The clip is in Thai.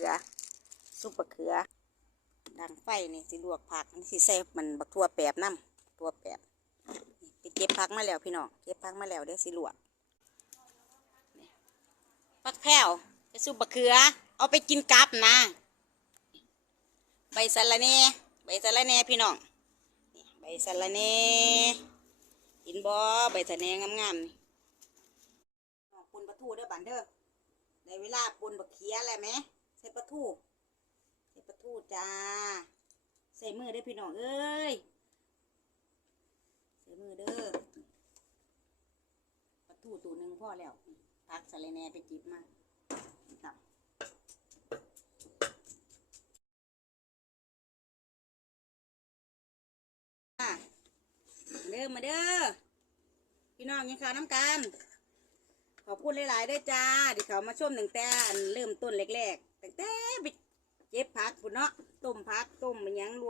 ขือซุปบักเขือดังไฟนี่สิลวกผักนี่สิใส่มันบักทั่วแปบน้ำทั่วแปบไปเก็บผักมาแล้วพี่น้องเก็บผักมาแล้วเดี๋ยวสิลวกผักแผ่วจะซุปบักเขือเอาไปกินกับนะใบสะระแหน่ใบสะระแหน่พี่น้องใบสะระแหน่กินบ่ใบสะระแหน่งามๆนี่ปนปลาทูเด้อบันเด้อในเวลาปนบักเขียอะไรไหมใส่ปลาทูจ้าใส่มือเด้อพี่น้องเอ้ยใส่มือเด้อปลาทูตัวหนึ่งพอแล้วพักสะระแหน่ไปจิบมาตับเด้อมาเด้อพี่น้องยังข่าวน้ำกันขอบคุณหลายๆด้วยจ้าที่เขามาชมตั้งแต่เริ่มต้นแรกๆตั้งแต่ไปเก็บผักปุ่นเนาะต้มผักต้มมันยังลวก